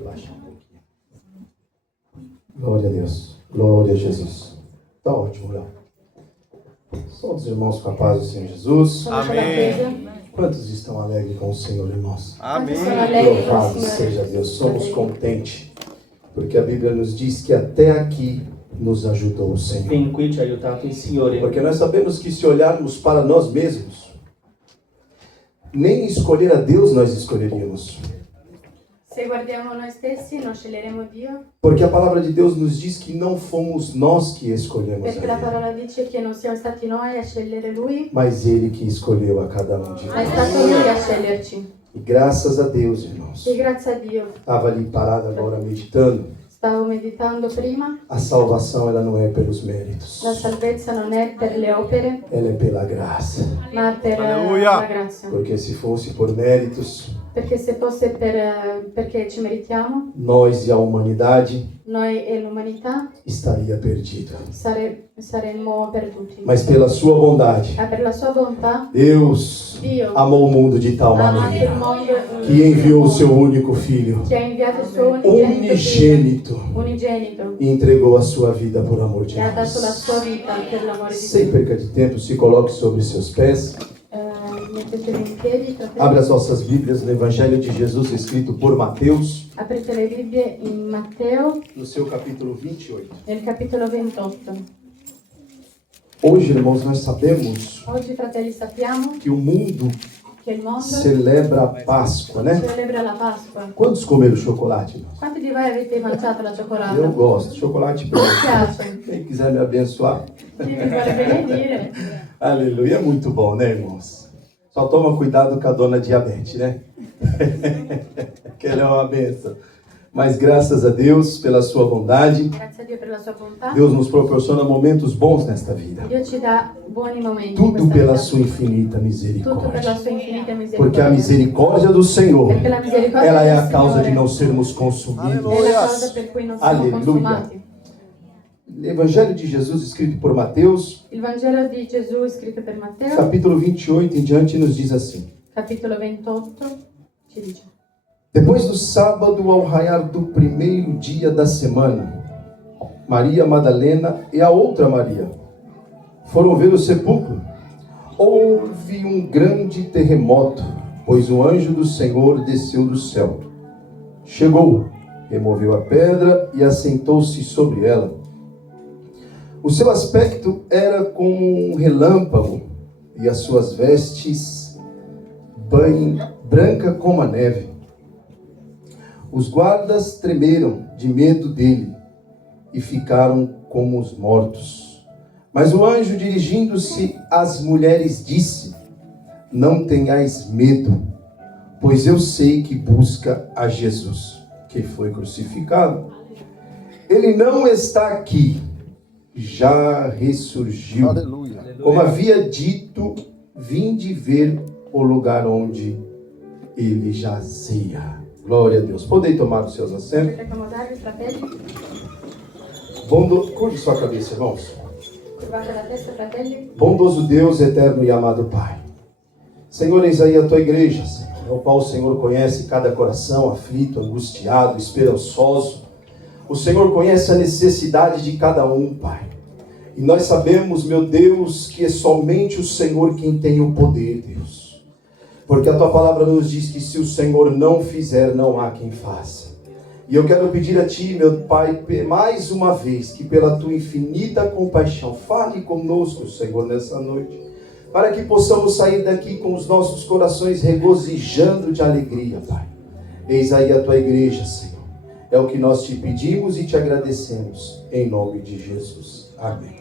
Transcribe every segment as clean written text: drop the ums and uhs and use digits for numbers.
baixar um pouquinho. Glória a Deus. Glória a Jesus. Tá ótimo, Léo. Todos os irmãos com a paz do Senhor Jesus. Amém. Quantos estão alegres com o Senhor, irmãos? Amém. Louvado seja Deus. Somos contentes, porque a Bíblia nos diz que até aqui nos ajudou o Senhor. Fin qui ci ha aiutato il Signore. Porque nós sabemos que se olharmos para nós mesmos, nem escolher a Deus nós escolheríamos. Se guardiamo noi stessi, non sceglieremo Dio. Porque a palavra de Deus nos diz que não fomos nós que escolhemos Perché la a Ele, parola dice che non siamo stati noi a scegliere Lui, mas Ele que escolheu a cada um de ma è nós. stato Lui a sceglierci. E graças a Deus, irmãos. E grazie a Dio. Estava ali parado agora meditando. Stavo meditando prima. A salvação ela não é pelos méritos. La salvezza non è per le opere, Ela é pela graça. ma per Alleluia. la grazia. Porque se fosse por méritos, Perché se fosse perché ci meritiamo, nós e a humanidade noi e l'umanità estaria perdido. saremmo perduti. Mas pela sua bondade, Ma per la sua bontà, Deus Dio amou o mundo de tal ha amato il maneira mondo que enviou o seu único filho, che ha inviato il suo unigenito unigênito, e entregou a sua vida por amor de e ha dato la nós. sua vita per l'amore di Sem Dio. perca de tempo, se coloque sobre seus pés. Mettetevi in piedi, fratelli. Abra as nossas Bíblias no Evangelho de Jesus escrito por Mateus, Aprite le Bibbie in Matteo, no seu capítulo 28. nel capitolo 28. Hoje, irmãos, nós sabemos Oggi, fratelli, sappiamo que o mundo che il mondo celebra a Páscoa, né? celebra la Pasqua. Quantos comeram chocolate, irmãos? Quanti di voi avete mangiato la cioccolata? Eu gosto, chocolate Mi branco. piace. Quem quiser me abençoar. Chi mi vuole benedire? Aleluia, é muito bom, né, irmãos? Só toma cuidado com a dona diabetes, né? Que ela é uma bênção. Mas graças a Deus pela sua bondade, Grazie a Dio per la sua bontà. Deus nos proporciona momentos bons nesta vida. Dio ci dà buoni momenti in Tudo questa pela vita. sua infinita Tutto per la misericórdia. sua infinita misericordia. Porque a misericórdia do Senhor, Perché la misericordia ela é del a causa de Signore não sermos consumidos. è la causa per cui non siamo Alleluia. consumati. Evangelho de Jesus escrito por Mateus, Il Vangelo di Gesù scritto per Matteo, capítulo 28 em diante, nos diz assim: capitolo 28, ci dice: Depois do sábado, ao raiar do primeiro dia da semana, Maria Madalena e a outra Maria foram ver o sepulcro. Houve um grande terremoto, pois o anjo do Senhor desceu do céu. Chegou, removeu a pedra e assentou-se sobre ela. O seu aspecto era como um relâmpago, e as suas vestes branca como a neve. Os guardas tremeram de medo dele e ficaram como os mortos. Mas o anjo, dirigindo-se às mulheres, disse: Não tenhais medo, pois eu sei que busca a Jesus, que foi crucificado. Ele não está aqui, já ressurgiu. Aleluia. Como havia dito, vinde ver o lugar onde ele jazia. Glória a Deus. Podem tomar os seus assentos. Potete accomodarvi, fratelli? Curve sua cabeça, irmãos. Curvate la testa, fratelli. Bondoso Deus, eterno e amado Pai. Senhor, eis aí a tua igreja, Senhor, ao qual o Senhor conhece cada coração aflito, angustiado, esperançoso. O Senhor conhece a necessidade de cada um, Pai. E nós sabemos, meu Deus, que é somente o Senhor quem tem o poder, Deus. Porque a tua palavra nos diz que se o Senhor não fizer, não há quem faça. E eu quero pedir a ti, meu Pai, mais uma vez, que pela tua infinita compaixão, fale conosco, Senhor, nessa noite, para que possamos sair daqui com os nossos corações regozijando de alegria, Pai. Eis aí a tua igreja, Senhor. É o que nós te pedimos e te agradecemos, em nome de Jesus. Amém.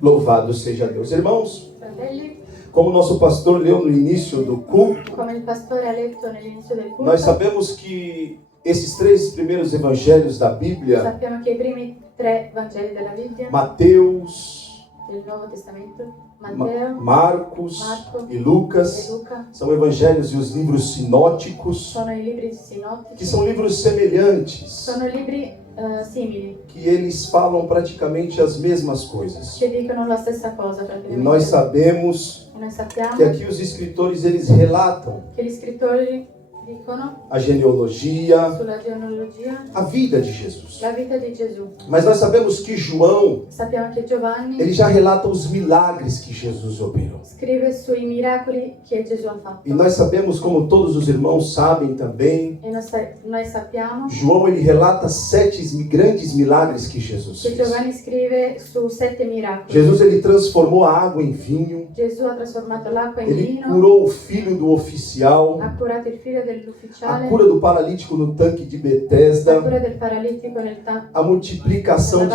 Louvado seja Deus. Irmãos, Fratelli, como o nosso pastor leu no início do culto, come il pastore ha letto nell'inizio del culto, nós sabemos que esses três primeiros evangelhos da Bíblia, sappiamo che i primi tre Vangeli della Bibbia, Mateus, del Nuovo Testamento, Matteo, Marcos Marco e Lucas, e Luca, são evangelhos e os livros sinóticos, sono i libri que sinottici, são livros semelhantes, sono libri simili, que eles falam praticamente as mesmas coisas. che dicono la stessa cosa E praticamente. nós sabemos E noi sappiamo que aqui os escritores eles relatam che gli scrittori dicono a genealogia, sulla genealogia a vida de Jesus. la vita di Gesù. Mas nós sabemos que João, Sappiamo che Giovanni ele já relata os milagres que Jesus operou. scrive sui miracoli che Gesù ha fatto. E nós sabemos, como todos os irmãos sabem também, E noi sappiamo João ele relata 7 grandes milagres que Jesus che fez. Giovanni scrive su 7 miracoli. Jesus ele transformou a água em vinho, Gesù ha trasformato l'acqua in ele vino, curou o filho do oficial, ha curato il figlio a dell'ufficiale, cura do paralítico no tanque de la Betesda, cura del paralitico a multiplicação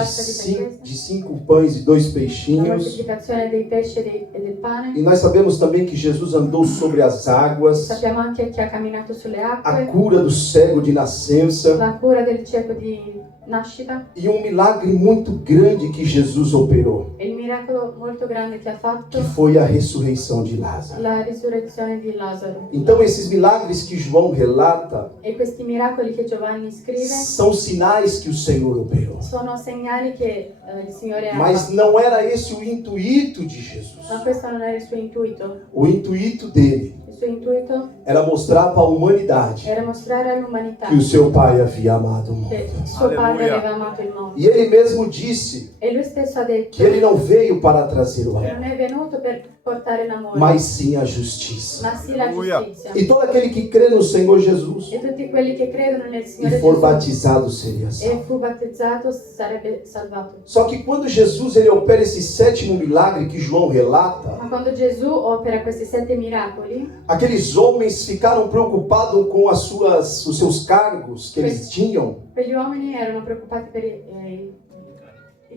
de 5 pães e 2 la peixinhos. moltiplicazione dei pesci e del pane. E nós sabemos também que Jesus andou sobre as águas, Sappiamo anche che ha camminato sulle a acque, cura do cego de nascença la cura del cieco di nascita e um milagre muito grande que Jesus operou, e il miracolo molto grande che ha fatto, que foi a ressurreição de Lázaro. la risurrezione di Lazzaro. Então esses milagres que João relata E questi miracoli che Giovanni scrive são sinais que o Senhor operou. sono segnali che il Signore ha Mas fatto. não era esse o intuito de Jesus. Ma questo non era il suo intuito. O intuito dele Il suo intuito era mostrar para a humanidade era mostrare all'umanità que o seu Pai havia amado o che mundo. suo padre Alleluia. aveva amato il mondo. E ele mesmo disse E lui stesso ha detto que ele não veio para trazer o che amor, non è venuto per portare l'amore, mas sim a justiça. ma sì la Alleluia. giustizia. E todo aquele que crê no Senhor Jesus E tutti quelli che credono nel e Signore for Gesù batizado seria e salvo. fu battezzato sarebbe salvato. Só que quando Jesus ele opera esse 7º milagre que João relata, Ma quando Gesù opera questi 7 miracoli, aqueles homens ficaram preocupados com os seus cargos que eles tinham, quegli uomini erano preoccupati per i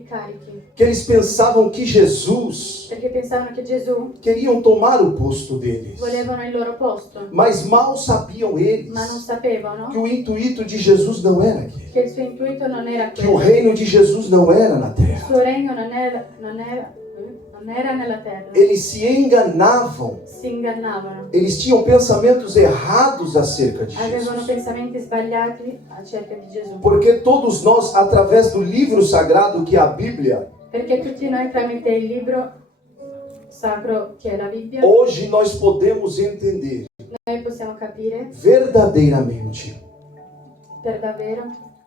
carichi, que eles pensavam que Jesus perché pensavano che Gesù queriam tomar o posto deles. volevano il loro posto, Mas mal sabiam eles ma non sapevano que o intuito de Jesus não era aquele, che il suo intuito non era que o quello. reino de Jesus não era na Il terra. suo regno non era nella terra. Eles se enganavam. Si ingannavano. Eles tinham pensamentos errados acerca de Avevano Jesus. pensamenti sbagliati acerca di Gesù. Porque todos nós, através do livro sagrado que é a Bíblia, Perché tutti noi tramite il libro sacro che è la Bibbia, hoje nós podemos entender noi possiamo capire verdadeiramente per davvero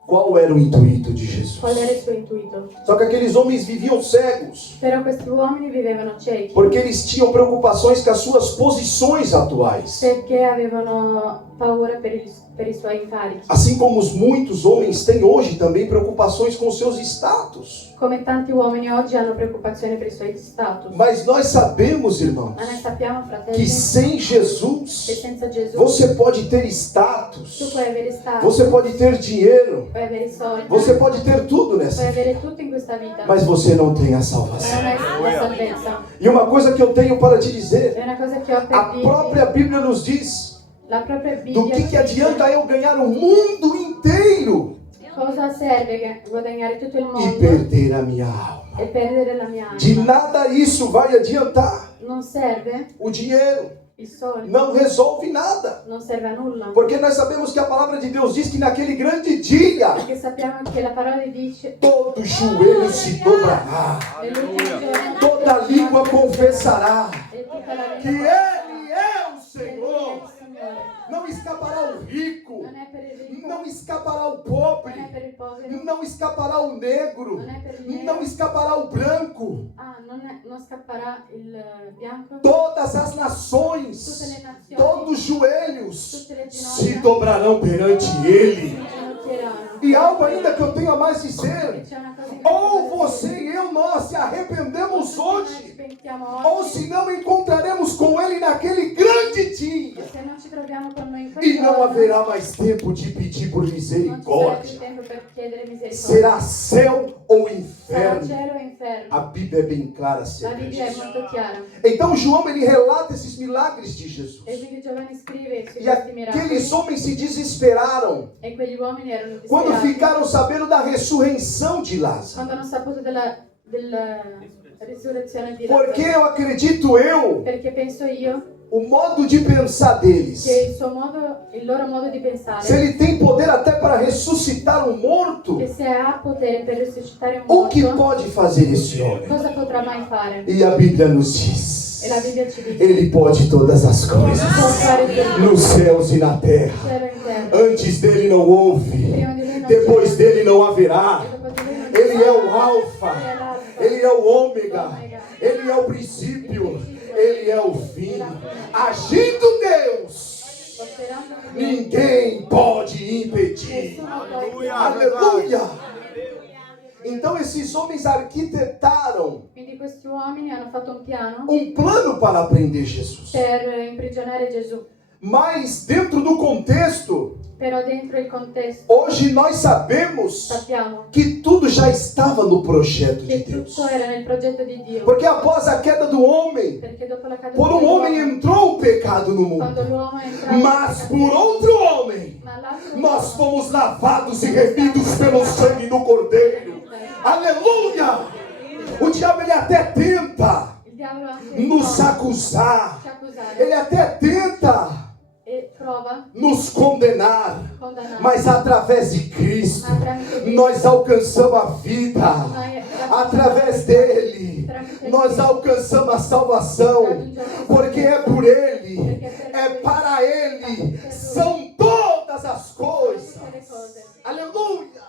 qual era o intuito de qual era Jesus. il suo intuito. Só que aqueles homens viviam cegos, Però questi uomini vivevano ciechi porque eles tinham preocupações com as suas posições atuais. perché avevano paura per i suoi incarichi. Assim como muitos homens têm hoje também preocupações com seus status. Come tanti uomini oggi hanno preoccupazione per i suoi status. Mas nós sabemos, irmãos, Ma noi sappiamo, que fratelli, sem che Jesus senza Gesù você pode ter tu status, puoi avere status, você pode ter dinheiro, puoi avere soldi, você pode ter tudo puoi nessa vida, avere tutto in questa vita, mas você não tem a ma salvação. non hai la salvezza. E uma coisa que eu tenho para te dizer, È una cosa che ho a per dirvi. própria Bíblia nos diz La propria do Bibbia que ci adianta dice eu ganhar o mundo inteiro cosa serve guadagnare tutto il e mondo perder a minha alma. e perdere la mia De anima. nada isso vai adiantar. Non serve O dinheiro il soldo, não resolve nada. non serve a nulla. Porque nós sabemos que a palavra de Deus diz que naquele grande dia Perché sappiamo che la parola dice todo joelho se dobrará, nell'ultimo giorno toda língua confessará e tutta la que vita Ele é o Senhor. il Signore. Não escapará o rico, Non è per il ricco, não escapará o non è pobre, per il povero, não escapará o negro, non è per il não nero. escapará o branco. Non scapparà il bianco. Todas as Tutte nações, le nazioni, todos os joelhos tutte le se ginocchia dobrarão perante Ele. si ginocchieranno. E algo ainda que eu tenho a mais dizer: E c'è una cosa ou importante. você e eu, nós se arrependemos Noi ci hoje, pentiamo ou oggi, se não encontraremos com Ele naquele grande dia. se non ci troviamo con noi in quel E não giorno, haverá mais tempo de pedir por non ci sarà più misericórdia. tempo per chiedere misericordia. Será céu ou Sarà inferno. cielo e inferno. A Bíblia é bem clara La acerca Bibbia è disso. molto chiara. Então João ele relata esses milagres de Jesus. E quindi Giovanni scrive su E questi miracoli. aqueles homens se desesperaram E quegli uomini erano quando disperati. ficaram sabendo da ressurreição de Lázaro. Quando hanno saputo della risurrezione di Porque Lazzaro. eu acredito Perché penso io o modo de pensar deles. che il loro modo di Se pensare, ele tem poder até para ressuscitar um morto, che se ha potere per risuscitare un o que morto, pode fazer esse homem? cosa potrà mai fare? E a Bíblia nos diz E E la Bibbia ci dice, Ele pode todas as coisas, può fare tutto, nos céus e na terra. cielo e terra. Antes dele não houve, Prima di lui non depois c'era, dele não haverá. e dopo di lui non Ele c'era. é o Alfa, Ele è l'alfa, Ele é o Ômega, Ele é o princípio, Ele é o fim. Agindo Deus, operando di Dio, ninguém pode impedir. nessuno può Aleluia! Então esses homens arquitetaram Quindi questi uomini hanno fatto un piano plano para prender Jesus. per imprigionare Gesù. Mas dentro do contexto, Però dentro il contesto hoje nós sabemos sappiamo que tudo já estava no projeto de che Deus. tutto era nel progetto di Dio. Porque após a queda do homem, Perché dopo la caduta por um homem dell'uomo, entrou o pecado no quando mundo. l'uomo è entrato Mas por outro homem, ma l'altro nós uomo fomos lavados e remidos pelo sangue do Cordeiro. Aleluia! O diabo ele até tenta il diavolo anche nos prova acusar. ci accusare Ele até tenta e prova nos condenar. a condannare. Mas através de Cristo, Ma tramite Dio, nós alcançamos a vida. noi Através dele, nós alcançamos a salvação. Porque é por ele, é para ele, são todas as coisas. tutte le cose. Aleluia!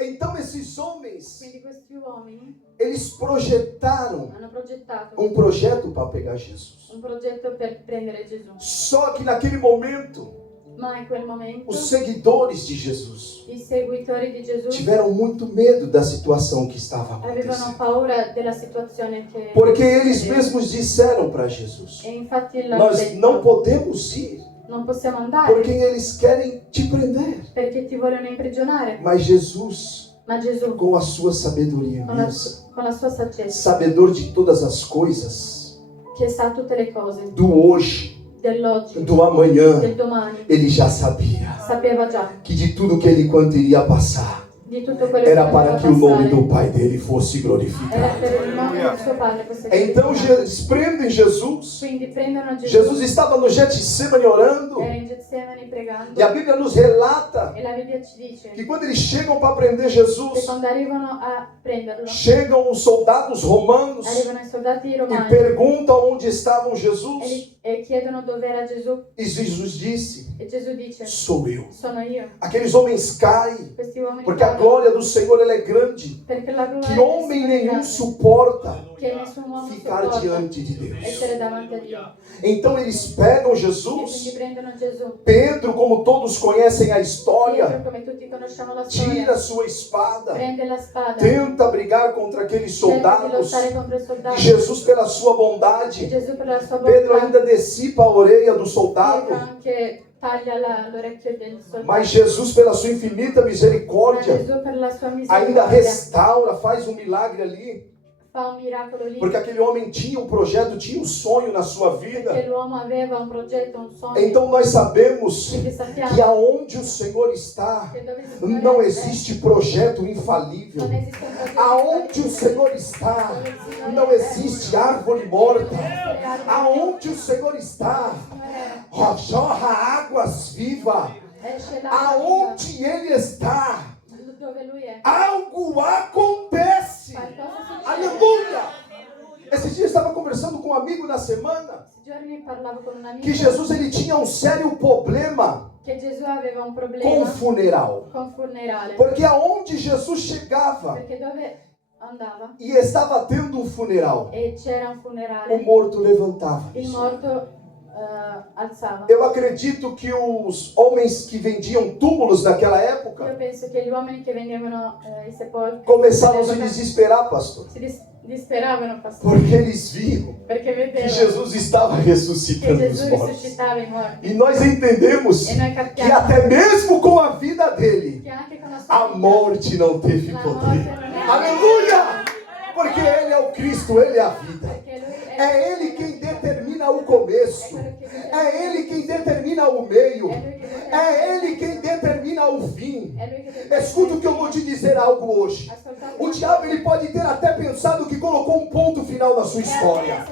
Então esses homens, Quindi questi uomini eles projetaram hanno progettato projeto para pegar Jesus. un progetto per prendere Gesù. Só que naquele momento, Ma in quel momento os seguidores de Jesus i seguitori di Gesù tiveram muito medo da situação que estava avevano acontecendo. paura della situazione che Porque eles mesmos disseram para Jesus: e infatti l'hanno nós detto, não podemos ir, non possiamo andare porque eles querem te prender. perché ti vogliono imprigionare. Mas Jesus, Ma Gesù com a sua sabedoria con la, imensa, con la sua saggezza, sabedor de todas as coisas, che sa tutte le cose do hoje, dell'oggi, do amanhã, del domani, ele já sabia sapeva già que de tudo que ele quanto iria passar di tutto quello era che para doveva que o nome passare. do Pai dele fosse Era glorificado. per il nome del suo padre fosse Então glorificato. eles prendem Jesus. Quindi prendono Gesù, Jesus estava no Getsemane orando. era in Getsemani pregando E a Bíblia nos relata e la Bibbia ci dice que quando eles chegam para prender che Jesus, quando arrivano a prenderlo, chegam os soldados romanos arrivano i soldati e romani perguntam onde estavam Jesus. e chiedono dove era Gesù E Jesus disse: e Gesù dice sou eu. sono io. Aqueles homens caem, Questi uomini porque a cadono, glória do Senhor ela é grande, perché la gloria que del homem Signore è nenhum grande, suporta che nessun uomo ficar sopporta diante de Deus. essere davanti a Dio. Então eles pegam E quindi Jesus. prendono Gesù. Pedro, como todos conhecem a Pietro, história, come tutti conosciamo la tira storia, sua espada, prende la spada, tenta brigar contra aqueles cerca di soldados. lottare contro i E soldati. Jesus, pela sua E bondade, Gesù per la sua Pedro bontà ainda dissipa a orelha do Pietro soldado, anche taglia l'orecchio del soldato. mas Jesus, pela sua infinita Ma misericórdia, Gesù per la sua ainda misericordia restaura, faz um milagre ali, fa un miracolo lì, porque aquele homem tinha um projeto, tinha um sonho na sua perché vida. l'uomo aveva un progetto, un sogno. Então nós sabemos Quindi que sappiamo aonde o Senhor está, che dove il Signore não è, existe projeto infalível. non esiste un progetto Aonde o infallibile. Senhor está, não existe árvore morta. Aonde o Senhor está, ó, jorra águas vivas. Esce l'acqua Aonde Ele está, dove lui è. algo acontece. Qualcosa succede. Aleluia! Esses dias eu estava conversando com um amigo na semana Questi giorni parlavo con un amico que Jesus ele tinha um sério problema che Gesù aveva un com o problema funeral. con funerale. Porque aonde Jesus chegava Perché dove andava e estava tendo um funeral, e c'era un o funerale, morto levantava. il morto alzava. Eu acredito que os homens que vendiam túmulos naquela Io época penso che gli uomini che vendevano i sepolcri começaram a se desesperar, pastor, si disperavano, pastore, porque eles viam perché que vedevano Jesus estava che ressuscitando os Gesù mortos. risuscitava i morti. E nós entendemos E noi que capiamo até mesmo com a vida dele, che anche con la sua a vita, morte não teve la poder. morte non è Aleluia! Porque Ele é o Cristo, Ele é a vida. perché lui É Ele quem determina o começo. É Ele quem determina o meio. É Ele quem determina o fim. Escuta o que eu vou te dizer algo hoje. O diabo ele pode ter até pensado que colocou um ponto final na sua história.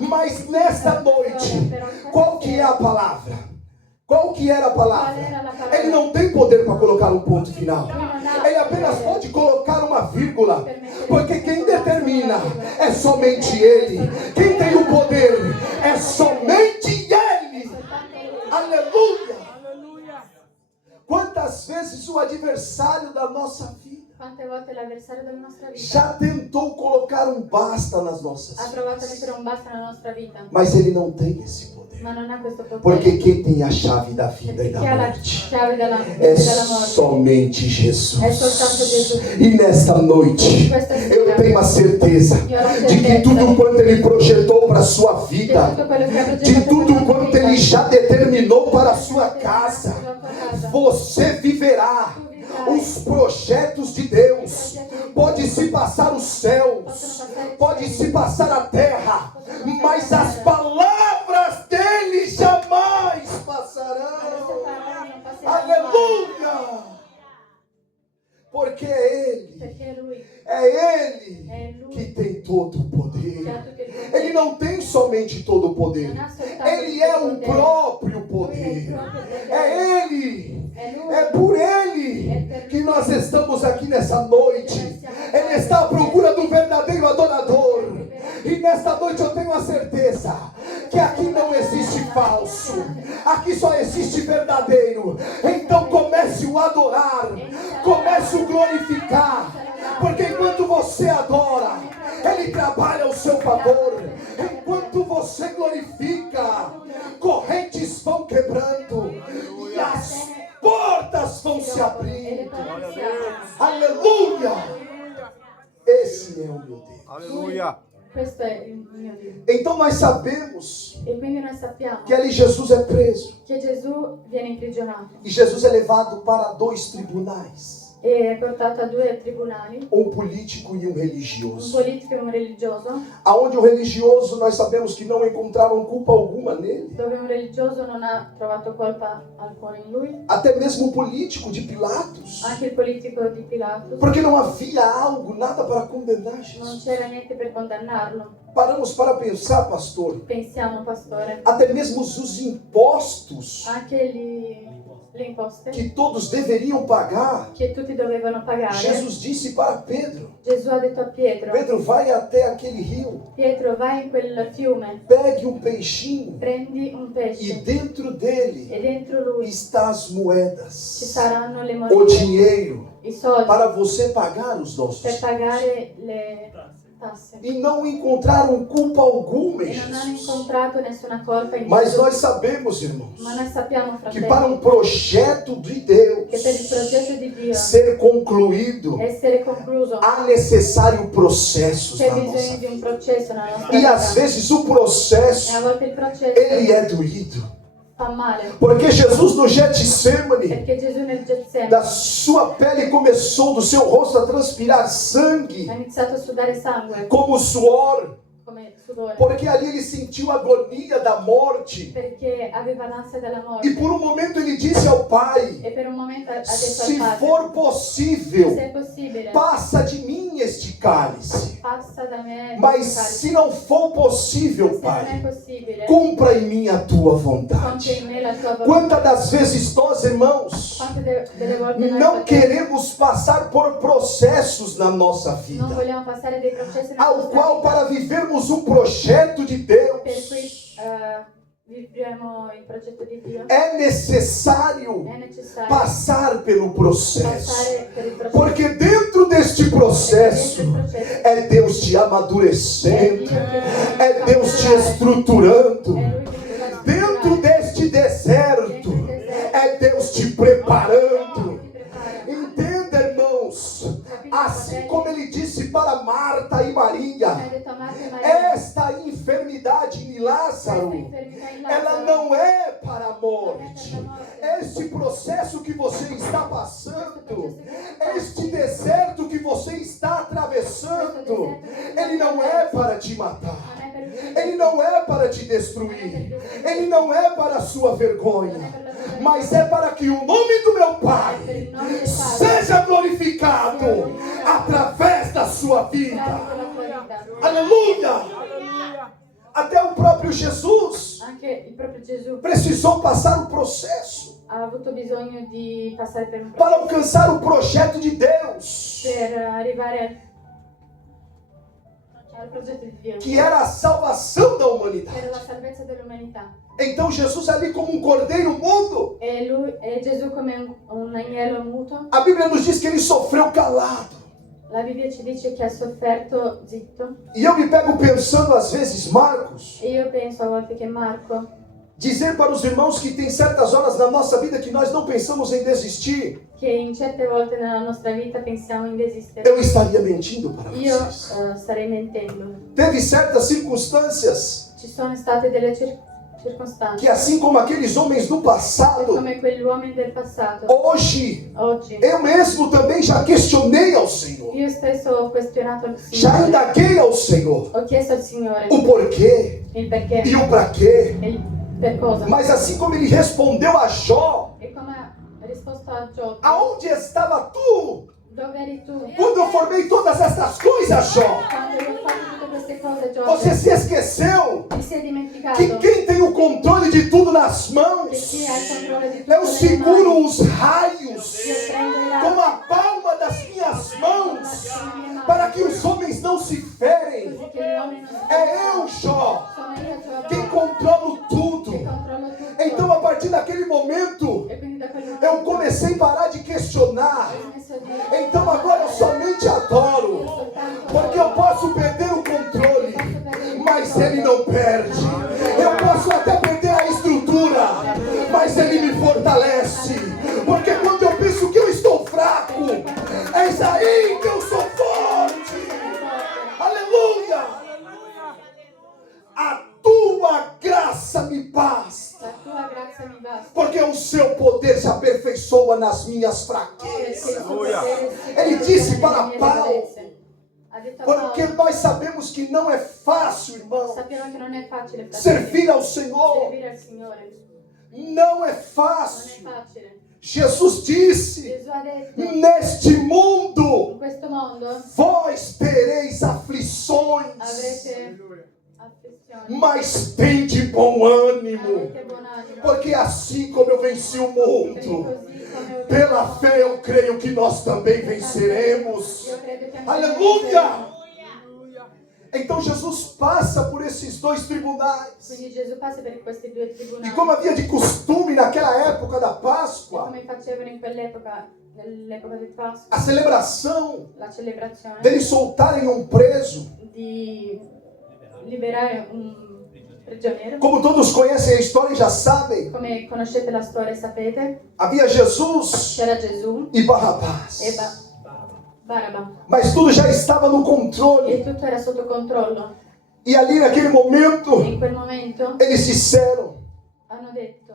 Mas nesta noite, qual que é a palavra? Qual que era a palavra? Ele não tem poder para colocar um ponto final. Ele apenas pode colocar uma vírgula. Porque quem determina é somente Ele. Quem tem o poder é somente Ele. Aleluia. Quantas vezes o adversário da nossa vida Quante volte l'avversario della nostra vita já tentou colocar um basta nas nossas ha provato a vidas, mettere un basta nella nostra vita, mas ele não tem esse poder. ma non ha questo potere. Porque quem tem a chave da vida e Perché da chi ha la morte chiave della é morte somente è Jesus. soltanto Gesù. E nesta noite Questa eu sera tenho a certeza io ho la de que certezza tudo quanto Ele projetou para a sua che vida, tutto quello che ha de progettato tudo per la tua quanto vita, Ele já determinou para a sua casa, per la tua casa, você viverá os projetos de Deus. Pode se passar os céus, pode se passar a terra, mas as palavras dele jamais passarão. Aleluia! Porque é Ele, perché è Lui, é Ele è Lui que tem todo o che poder. ha tutto il potere. Ele não tem somente todo o poder, Non ha soltanto Ele tutto é il o potere. próprio Lui è il poder. proprio potere. É Ele, È Lui. é por Ele que nós estamos aqui nessa noite. Ele está à procura do verdadeiro adorador. E nesta noite eu tenho a certeza que aqui não existe falso, aqui só existe verdadeiro. Então comece a adorar, comece a glorificar, porque enquanto você adora, Ele trabalha ao seu favor. Enquanto você glorifica, correntes vão quebrando e as portas vão se abrindo. Aleluia! Esse é o meu Deus. Aleluia. Questo è il mio Dio. Então nós sabemos E quindi noi sappiamo que ali Jesus é preso che Gesù viene imprigionato e Jesus é levado para 2 tribunais, e è portato a 2 tribunali, um político e um un religioso. politico e un religioso, Aonde o religioso nós sabemos que não encontraram culpa alguma nele, dove un religioso non ha trovato colpa alcuna in lui, até mesmo o político de Pilatos, anche il politico di Pilato, porque não havia algo, nada para condenar non Jesus. c'era niente per condannarlo. Paramos para pensar, pastor, Pensiamo, pastore, até mesmo os impostos anche le imposte que todos deveriam pagar. che tutti dovevano pagare. Jesus disse para Pedro: Gesù ha detto a Pietro, Pedro, vai até aquele rio, Pietro, vai in quel fiume, pegue um peixinho prendi un e pesce dentro dele e dentro lui está as ci moedas, saranno le o monete, dinheiro, i soldi para você pagar os nossos per impostos. pagare le tasse. E não encontraram culpa alguma em E non hanno Jesus. incontrato nessuna colpa in Mas Gesù. nós sabemos, irmãos, Ma noi sappiamo, que para um fratelli, projeto de Deus che per il progetto di Dio ser concluído, essere concluso há necessário processos c'è na nossa bisogno di un vida. processo nella nostra E às vita. vezes o E a processo, volte il processo ele é doído. fa male, Porque Jesus no Getsemane, perché Gesù nel da Getsemane sua pele começou, do seu rosto a transpirar ha sangue, iniziato a sudare sangue como suor, come sudore, porque ali ele sentiu a agonia da morte. perché aveva l'ansia della morte. E por um momento ele disse ao Pai: E per un momento ha detto al se padre, for possível, se è possibile, passa de mim este cálice. passa da me Mas questo carico. se não for possível, Se non è Pai, possibile, cumpra em mim a tua compie vontade. in me la tua volontà. Quantas das vezes nós, irmãos, Quante delle volte noi não fratelli, queremos passar por processos na nossa non vida, vogliamo passare dei processi nella ao nostra qual, vita para vivermos um projeto de per Deus, cui vivremo il progetto di Dio. é necessário È necessario passar pelo processo. passare per il processo. Porque dentro deste processo é Deus te amadurecendo, é Deus te estruturando. Dentro deste deserto é Deus te preparando. Entenda, irmãos, assim como ele disse para Marta e Maria, esta enfermidade em Lázaro, ela não é para a morte. Este processo que você está passando, este deserto que você está atravessando, ele não é para te matar, ele não é para te destruir, ele não é para a sua vergonha, mas é para que o nome do meu Pai seja glorificado através da sua vida. Aleluia! Até o próprio Jesus Anche il proprio Gesù precisou passar o processo ha avuto bisogno di passare per un para processo alcançar o projeto de Deus. per arrivare al progetto di Dio, que era a salvação da che era humanidade. la salvezza dell'umanità. Então Jesus ali como um cordeiro mudo, E Gesù come un agnello muto. a Bíblia nos diz que ele sofreu calado. La Bibbia ci dice che ha sofferto zitto. E eu me pego pensando às vezes, Marcos, E io penso a volte che Marco dizer para os irmãos que tem certas horas na nossa vida que nós não pensamos em desistir, che in certe volte nella nostra vita pensiamo in desistere. eu estaria mentindo para Io vocês. starei mentendo. Teve certas circunstâncias Ci sono state delle que circostanze assim como aqueles homens do passado, come quegli uomini del passato. hoje Oggi eu mesmo também já questionei ao Senhor. io stesso ho questionato il Já Signore. indaguei ao Senhor Ho chiesto al Signore o porquê il perché e o para quê. e il per cosa. Mas assim como ele respondeu a Jó, E come ha risposto a Giobbe, aonde estava tu dove eri tu? quando eu formei todas essas coisas, Jó? Quando io ho fatto tutte queste cose, Giobbe, Você se esqueceu ti sei dimenticato que quem tem o controle de tudo nas che mãos, chi ha il controllo di tutto eu nelle seguro mani. os raios Io prendo i com raggi a palma das minhas mãos para que os homens não se ferem. così che gli uomini non si É eu, Jó, sono io Giobbe quem controlo tudo. che controllo tutto. Então, a partir daquele momento, E quindi da quel eu momento comecei a parar de questionar. ho smesso di Então, agora eu somente adoro, porque eu posso perder o controle, mas ele não perde. Eu posso até perder a estrutura, mas ele me fortalece. Porque quando eu penso que eu estou fraco, é aí que eu sou forte. Aleluia! A tua graça me basta, la tua grazia mi basta. porque o seu poder se aperfeiçoa nas minhas Perché il fraquezas. suo potere si Ele concede disse nelle para mie Paulo, debolezze. Ha detto a porque Paolo, nós sabemos que não é fácil, irmão, sappiamo che non è facile servir ao Senhor. servire al Signore. Não é Non è fácil. facile. Jesus disse: Gesù ha detto, neste mundo in questo mondo vós tereis aflições, avrete afflizioni. mas tende bom ânimo, Avete buon animo. porque assim como eu venci o Perché mundo, così come ho pela vinto, fé eu creio que nós também venceremos. io credo che anche Aleluia! noi Então Jesus passa por esses dois tribunais. Quindi Gesù passa per questi due E tribunali. como havia de costume naquela época da E Páscoa, come facevano in quell'epoca, nell'epoca del Pasqua, a celebração la celebrazione deles soltarem um preso. di liberare un prigioniero. Como todos conhecem a história e já sabem, Come conoscete la storia e sapete, havia Jesus c'era Gesù e Barrabás. e Baraba. Mas tudo já estava no E controle. tutto era sotto controllo. E ali naquele E momento, in quel momento eles disseram: hanno detto,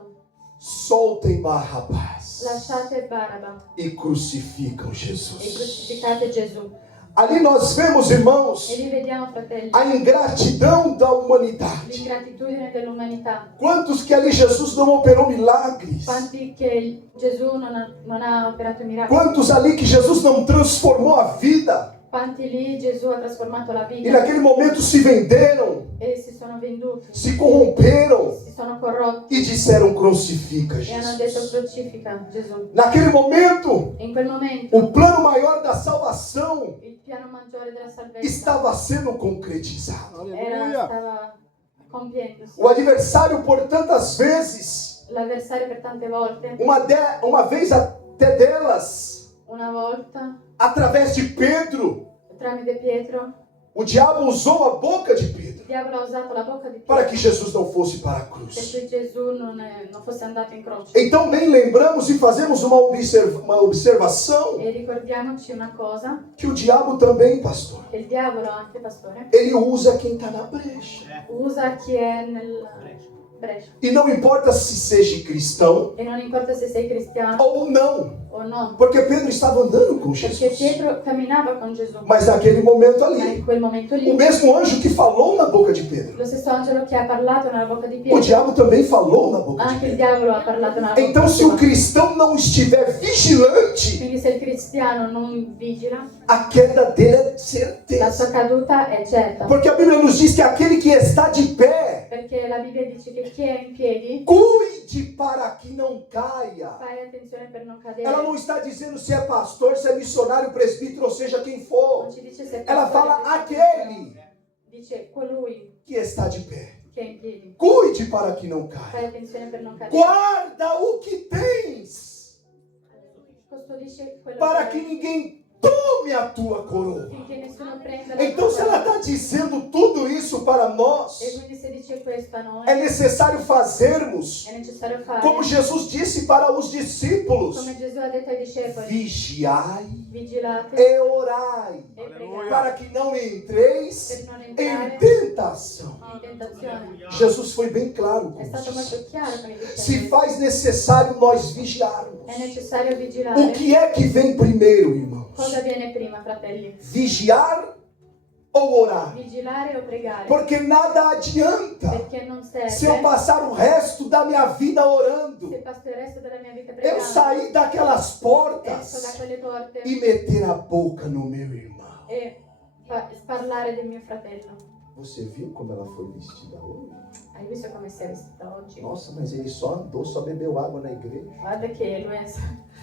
soltem Barrabás lasciate Baraba e crucificam e Jesus. crucificate Gesù. Ali nós vemos, irmãos, E lì vediamo, fratelli, a ingratidão da humanidade. l'ingratitudine dell'umanità. Quantos que ali Jesus não operou milagres? Quanti che Gesù non ha operato miracoli. Quantos ali que Jesus não transformou a vida? Quanti lì Gesù ha trasformato la E vita naquele momento se venderam, e si sono venduti, se corromperam si sono corrotti e disseram: crucifica e hanno detto Jesus. crucifica Gesù. Naquele momento, In quel momento o plano maior da salvação il piano maggiore della salvezza estava sendo concretizado. stava compiendosi. O adversário, por tantas vezes, L'avversario per tante volte, uma vez até delas, una volta através de Pedro, tramite Pietro, o diabo usou a boca de Pedro il diavolo ha usato la bocca di para Pietro que Jesus não fosse para a per cruz. cui Gesù non fosse andato in croce. Então, bem lembramos e fazemos uma observação E ricordiamoci una cosa, que o diabo também, pastor, che il diavolo, anche pastore, ele usa quem está na brecha. usa chi è nella breccia. E não importa se seja cristão E non importa se sei cristiano ou não, o no, porque Pedro estava andando com perché Jesus. Pietro camminava con Gesù. Mas naquele momento Ma ali, in quel momento o lì, mesmo anjo que falou na boca de Pedro, lo stesso angelo che ha parlato nella bocca di o Pietro, diabo também falou na boca de anche il Pedro. diavolo ha parlato nella bocca Então, di se o Pietro. cristão não estiver vigilante, Quindi se il cristiano non vigila, a queda dele é la certeza. sua caduta è certa. Porque a Bíblia nos diz que aquele que está de pé, Perché la Bibbia dice che chi è in piedi, cuide para que não caia. fai attenzione per non cadere. Ela não está dizendo se é pastor, se é missionário, presbítero, ou seja quem for. Non ci dice se è Ela pastore, fala presbitero. aquele dice colui que está de pé. che è in piedi. Cuide para que não Fai caia. attenzione per non cadere. Guarda o que tens, Custodisce quello para che que ninguém tome a tua coroa. finché nessuno prenda la Então, tua se ela está dizendo tudo isso para nós, E quindi se dice questo a noi é necessário fazermos è necessario fare como Jesus disse para os discípulos: come Gesù ha detto ai discepoli, vigiai vigilate e orai, e pregate para que não entreis per non em entrare tentação. in tentazione. Jesus foi bem claro com È stato isso. molto chiaro con i Se discepoli. faz necessário nós vigiarmos. È necessario O vigilare. que é que vem primeiro, irmãos? Cosa viene prima, fratelli? Vigiar ou orar? Vigilare o pregare? Porque nada adianta Perché non serve se eu passar o resto da minha vida orando, se passo il resto della mia vita eu pregando. sair daquelas Esco da portas quelle porte e meter a boca no meu irmão. e parlare del mio fratello. Você viu como ela foi vestida hoje? Hai visto come si è vestita oggi? Nossa, mas ele só andou, só bebeu água na igreja. Guarda che lui è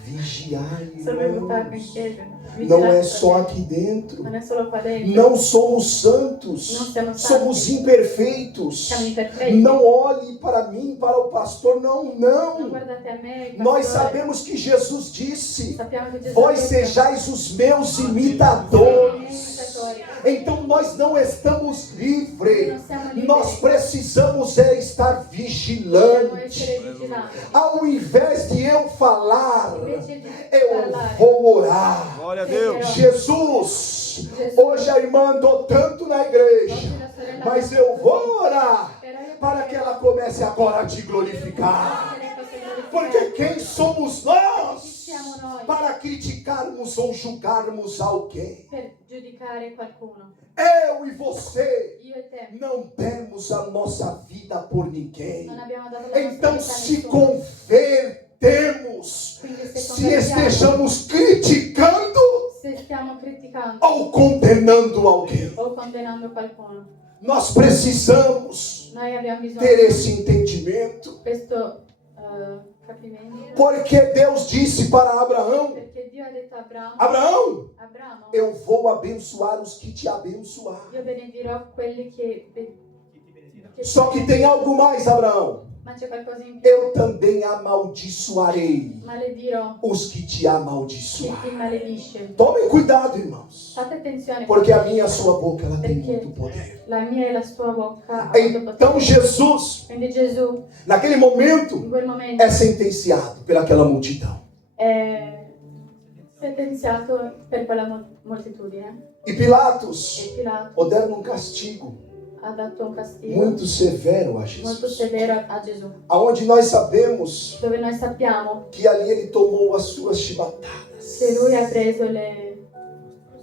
Vigiar, solo bevuto acqua in irmãos. chiesa. Não é Vigilate, só fratelli. aqui dentro. Non è solo qua dentro. Não somos santos. Não somos Somos santos. imperfeitos. Siamo imperfetti. Não olhe para mim, para o pastor. Não, Non não. guardate a me, il Nós pastore. sabemos que Jesus disse: Sappiamo che Gesù vós ha detto, sejais os meus "Siete i miei imitadores. imitatori". Então nós não estamos livres. Non siamo liberi. Nós precisamos é estar Dobbiamo vigilantes. essere vigilanti. Ao invés de eu falar, Invece di eu parlare, vou orar. Glória a Deus. Jesus, hoje a irmã andou tanto na igreja, oggi la sorella mas eu vou orar però io para que ela comece agora a te glorificar. che lei possa glorificare. Porque quem somos nós Chi siamo noi para criticarmos ou julgarmos alguém? per giudicare qualcuno? Eu e você Io e te não demos a nossa vida por ninguém. non abbiamo dato la Então nostra se vita a nessuno. convertemos, Quindi se convertiamo, estejamos criticando se stiamo criticando ou condenando alguém. o condannando qualcuno, Nós precisamos noi abbiamo bisogno ter esse entendimento. di questo capimento. Porque Deus disse para Abraão: Perché Dio ha detto a Abramo, Abraão, Abramo, eu vou abençoar os que te abençoar. io benedirò quelli che Só que tem algo mais, Abraão. ma c'è qualcosa in più. Eu também amaldiçoarei Maledirò os que te chi ti amaldiçoarem. maledisce. Tomem cuidado, irmãos. Fate attenzione, Porque a minha e a sua boca ela tem perché muito poder. la mia e la sua bocca ha molto Então potere. Jesus, Quindi Gesù naquele momento, in quel momento é sentenciado pelaquela multidão. è sentenziato per quella moltitudine E Pilatos e Pilato ordenou um castigo ha dato un castigo muito severo a molto Jesus. severo a Gesù, Aonde nós sabemos dove noi sappiamo que ali ele tomou as suas chibatadas. che lui ha preso le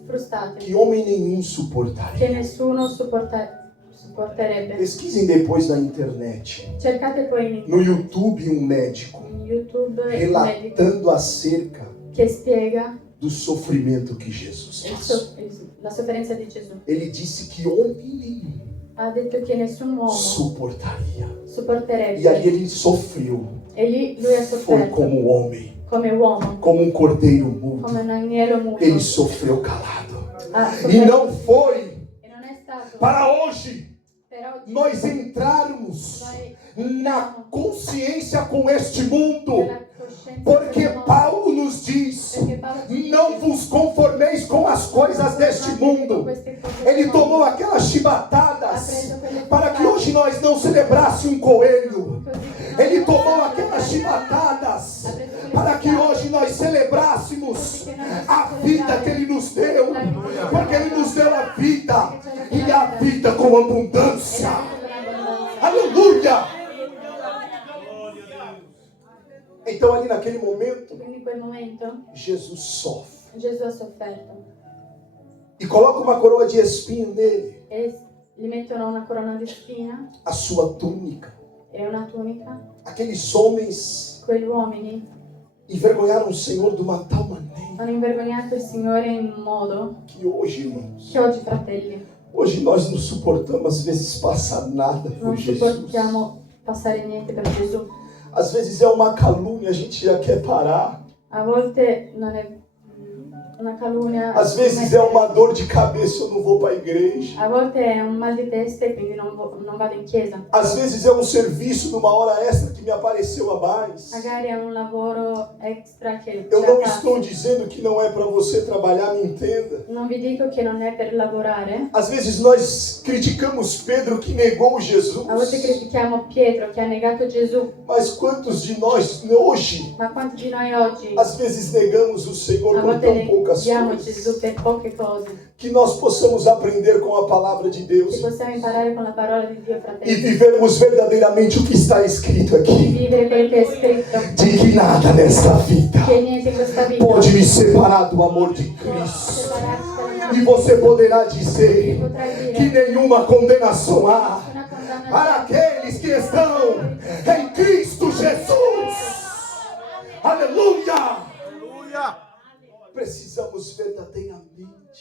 frustate Que homem nenhum che suportaria. nessuno sopporterebbe. Pesquisem depois na internet, Cercate poi no YouTube, um médico in YouTube il medico relatando acerca che spiega do sofrimento que Jesus passou. la sofferenza di Gesù. Ele disse que homem nenhum Ha detto che nessun uomo suportaria. E ali sopporterebbe. ele sofreu. E lì lui ha Foi sofferto como homem, come uomo, como um cordeiro mudo. come un agnello muto. Ele sofreu calado. Ha E sofferto. não foi E non è stato para hoje per oggi nós entrarmos noi na consciência com este mundo. nella coscienza Porque del mondo. Paulo nos diz: Perché Paolo ci não dice, vos conformeis com as coisas deste "Non andate con mundo. queste cose del Ele mondo". tomou aquelas Ha chibatadas preso quelle para que frustate, hoje nós não celebrasse um coelho. così che noi Ele tomou possiamo aquelas celebrare. chibatadas Ha preso quelle para que frustate, hoje nós celebrássemos così che noi a possiamo vida celebrare que Ele nos deu. la vita Porque Ele nos deu a vida e a vida com e la abundância. vita con abbondanza. Aleluia! Então, ali naquele momento, Quindi in quel momento Jesus sofre Gesù ha sofferto e coloca uma coroa de espinho nele, e gli mettono una corona di spina a sua túnica. e una tunica. Aqueles homens Quegli uomini envergonharam o Senhor de uma tal maneira hanno invergognato il Signore in un modo que hoje, irmãos, che oggi, fratelli, hoje nós não suportamos às vezes passar nada por non Jesus. sopportiamo passare niente per Gesù. Às vezes é uma calúnia, a gente já quer parar. A volte non è una calunnia. Às vezes é uma dor de cabeça, eu não vou para a igreja. A volte è un mal di testa e quindi non vado in chiesa. Às vezes é um serviço numa hora extra que me apareceu a mais. Magari è un lavoro extra che Eu c'è não a parte. estou dizendo que não é para você trabalhar, me entenda. Non vi dico che non è per lavorare. Às vezes nós criticamos Pedro que negou Jesus. A volte critichiamo Pietro che ha negato Gesù. Mas quantos de nós hoje, Ma quanti di noi oggi às vezes negamos o Senhor a por volte tão poucas neghiamo coisas? Gesù per poche cose? Que nós possamos aprender com a palavra de Deus Che possiamo imparare con la parola di Dio, e fratelli. vivermos verdadeiramente o que está escrito Di aqui. vivere quello che è scritto. De que nada nesta vida Che niente in questa vita pode me separar do amor de può Cristo. separarci dall'amore. E você poderá dizer Potrai que dire nenhuma condenação há una condanna para aqueles que estão em Cristo Jesus. Aleluia! Precisamos verdadeiramente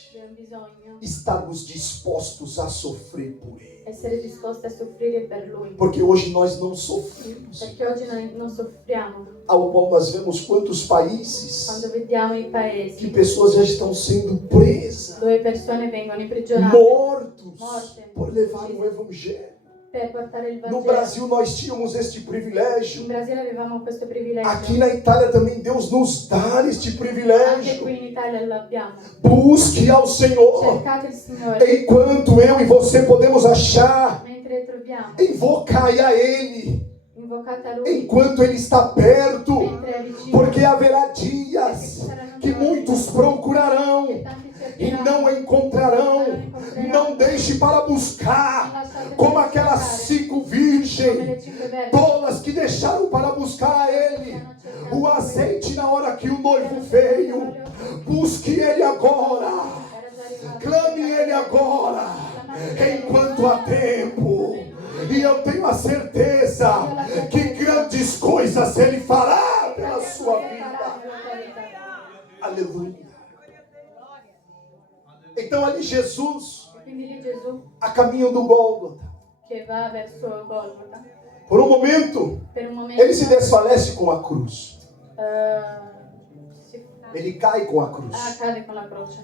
abbiamo bisogno estarmos dispostos a sofrer por Ele. essere disposti a soffrire per Lui. Porque hoje nós não sofremos. Perché oggi noi non soffriamo. Ao qual nós vemos quantos países Quando vediamo i que paesi pessoas já estão sendo presas, dove persone vengono imprigionate mortos, morte por levar o Evangelho. per portare il No Vangelo. Brasil nós tínhamos este In privilégio. Brasile avevamo questo privilegio. Aqui na Itália também Deus nos dá este Anche privilégio. qui in Italia lo abbiamo. Busque ao Senhor. Cercate il Signore Enquanto eu e você podemos achar, mentre troviamo. invocai a Ele. Invocate a Lui Enquanto Ele está perto. mentre è vicino. Porque haverá dias que muitos procurarão E tanti e cercheranno. não encontrarão. Não deixe para buscar como aquelas 5 Come virgens, le 5 vergini todas que deixaram para buscar a Ele o azeite na hora que o noivo veio. Busque Ele agora, era già arrivato. clame Ele agora, enquanto há tempo. E eu tenho a certeza que grandes coisas Ele fará pela sua vida. Aleluia. Então ali Jesus, Quindi lì Gesù a caminho do Gólgota, che va verso Golgota, por um momento, per un momento ele se desfalece com a cruz. si Ele cai com a cruz. cade con la croce.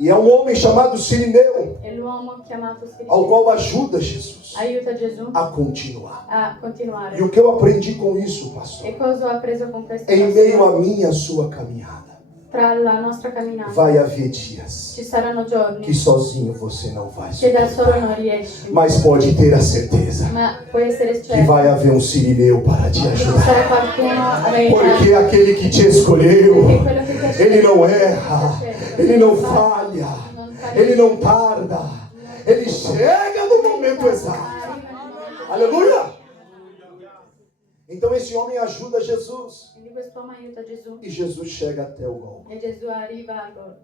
E é um homem chamado Sirineu, E l'uomo chiamato ao Sirineo qual ajuda Jesus aiuta Gesù a continuar. a continuare. E o que eu aprendi com isso, pastor? E cosa ho appreso con questo? Em meio passo? a minha e a sua caminhada, Tra la nostra camminata vai haver dias ci saranno giorni que sozinho você não vai che da superar. solo non riesci, Mas pode ter a certeza ma puoi essere que certo vai haver um Sirineu para te che ci ajudar. sarà qualcuno a Porque aiutare. aquele que te escolheu, ele não erra, ele não falha, ele não tarda, ele chega no momento exato. Aleluia! Então esse homem ajuda Jesus Quindi quest'uomo aiuta Gesù e Jesus chega até o Gólgota, e Gesù arriva al Golgota,